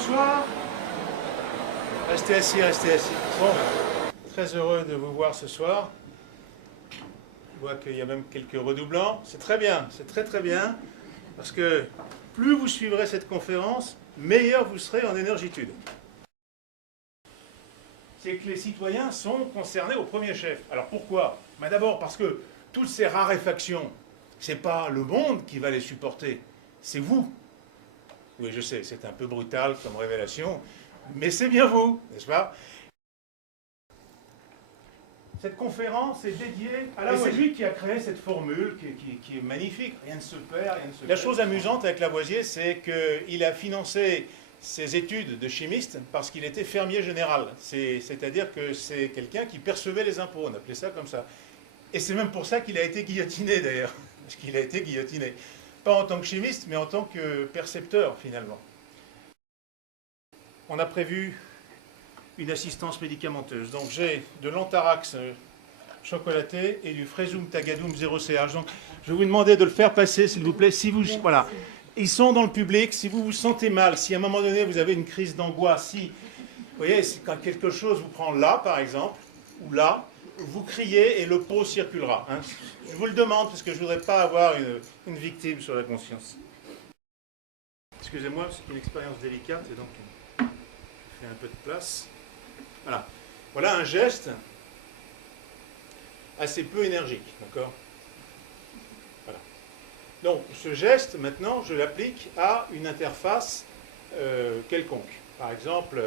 bonsoir. Restez assis, restez assis. Bon, très heureux de vous voir ce soir. Je vois qu'il y a même quelques redoublants. C'est très bien, c'est très très bien. Parce que plus vous suivrez cette conférence, meilleur vous serez en énergitude. C'est que les citoyens sont concernés au premier chef. Alors pourquoi? D'abord parce que toutes ces raréfactions, ce n'est pas le monde qui va les supporter, c'est vous. Oui, je sais, c'est un peu brutal comme révélation, mais c'est bien vous, n'est-ce pas? Cette conférence est dédiée à Lavoisier. Et c'est lui qui a créé cette formule qui est magnifique. Rien ne se perd, rien ne se perd. La chose amusante avec Lavoisier, c'est qu'il a financé ses études de chimiste parce qu'il était fermier général. C'est-à-dire que c'est quelqu'un qui percevait les impôts, on appelait ça comme ça. Et c'est même pour ça qu'il a été guillotiné d'ailleurs. Parce qu'il a été guillotiné. Pas en tant que chimiste, mais en tant que percepteur finalement. On a prévu une assistance médicamenteuse. Donc j'ai de l'Antarax chocolaté et du Frezum Tagadum 0CH. Donc je vais vous demander de le faire passer, s'il vous plaît. Si vous, voilà. Ils sont dans le public. Si vous vous sentez mal, si à un moment donné vous avez une crise d'angoisse, si, vous voyez, quand quelque chose vous prend là, par exemple, ou là, vous criez et le pot circulera. Hein. Je vous le demande parce que je ne voudrais pas avoir une victime sur la conscience. Excusez-moi, c'est une expérience délicate et donc je fais un peu de place. Voilà. Voilà un geste assez peu énergique, d'accord? Voilà. Donc, ce geste, maintenant, je l'applique à une interface quelconque. Par exemple,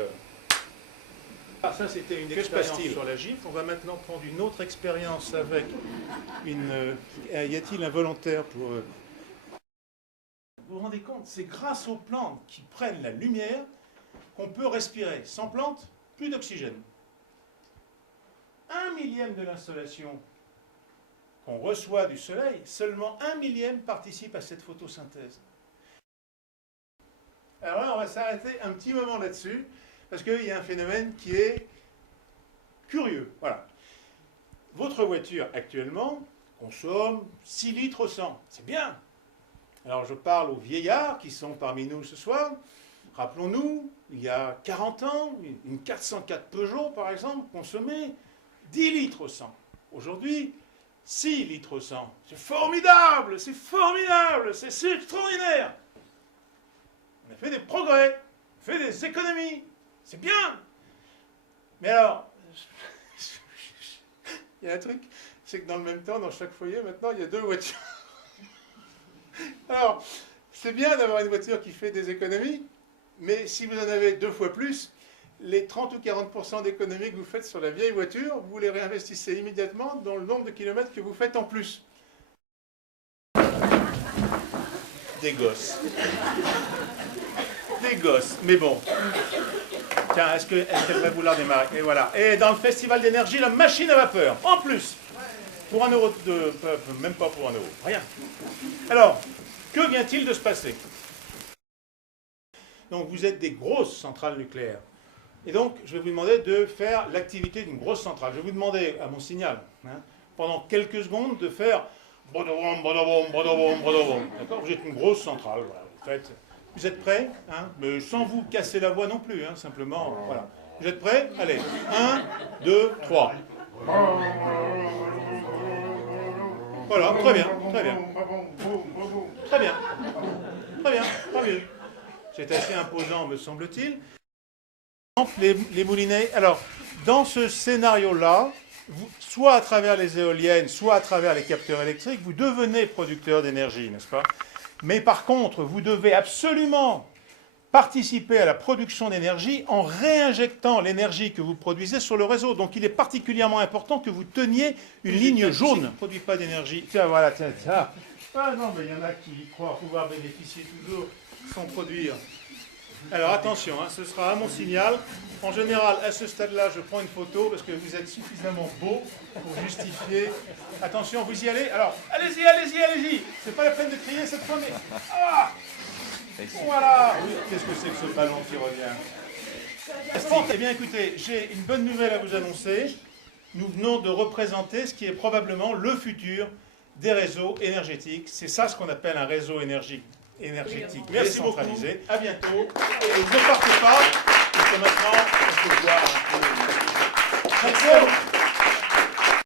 ça c'était une expérience sur la gifle. On va maintenant prendre une autre expérience avec une... y a-t-il un volontaire pour... Vous vous rendez compte, c'est grâce aux plantes qui prennent la lumière qu'on peut respirer. Sans plantes, plus d'oxygène. 1/1000 de l'insolation qu'on reçoit du soleil, seulement 1/1000 participe à cette photosynthèse. Alors là, on va s'arrêter un petit moment là-dessus, parce qu'il y a un phénomène qui est curieux. Voilà. Votre voiture, actuellement, consomme 6 litres au 100. C'est bien. Alors, je parle aux vieillards qui sont parmi nous ce soir. Rappelons-nous, il y a 40 ans, une 404 Peugeot, par exemple, consommait 10 litres au 100. Aujourd'hui, 6 litres au 100. C'est formidable, c'est formidable, c'est extraordinaire. On a fait des progrès, on a fait des économies, c'est bien. Mais alors, il y a un truc, c'est que dans le même temps, dans chaque foyer, maintenant, il y a 2 voitures. Alors, c'est bien d'avoir une voiture qui fait des économies, mais si vous en avez 2 fois plus, les 30 ou 40% d'économies que vous faites sur la vieille voiture, vous les réinvestissez immédiatement dans le nombre de kilomètres que vous faites en plus. Des gosses. Des gosses, mais bon. Tiens, est-ce qu'elle va vouloir démarrer? Et voilà. Et dans le festival d'énergie, la machine à vapeur, en plus. Pour 1 euro de... Même pas pour 1 euro. Rien. Alors, que vient-il de se passer? Donc, vous êtes des grosses centrales nucléaires. Et donc, je vais vous demander de faire l'activité d'une grosse centrale. Je vais vous demander, à mon signal, hein, pendant quelques secondes, de faire... D'accord? Vous êtes une grosse centrale. Voilà, vous êtes prêts, hein, mais sans vous casser la voix non plus, hein, simplement. Voilà. Vous êtes prêts? Allez. 1, 2, 3. Voilà, très bien, très bien. Très bien. Très bien, pas mieux. C'est assez imposant, me semble-t-il. Les moulinets. Alors, dans ce scénario-là, soit à travers les éoliennes, soit à travers les capteurs électriques, vous devenez producteur d'énergie, n'est-ce pas? Mais par contre, vous devez absolument participer à la production d'énergie en réinjectant l'énergie que vous produisez sur le réseau. Donc, il est particulièrement important que vous teniez une ligne jaune. Ne produit pas d'énergie. Tiens, voilà, tiens. Ah non, mais il y en a qui croient pouvoir bénéficier toujours sans produire. Alors attention, hein, ce sera à mon signal. En général, à ce stade-là, je prends une photo parce que vous êtes suffisamment beau pour justifier. Attention, vous y allez? Alors, allez-y, allez-y, allez-y. C'est pas la peine de crier cette fois, mais... Ah, voilà. Qu'est-ce que c'est que ce ballon qui revient? Eh bien, écoutez, j'ai une bonne nouvelle à vous annoncer. Nous venons de représenter ce qui est probablement le futur des réseaux énergétiques. C'est ça ce qu'on appelle un réseau énergétique décentralisée. À bientôt. Et ne partez pas, parce que maintenant, on peut voir un peu. Merci à vous.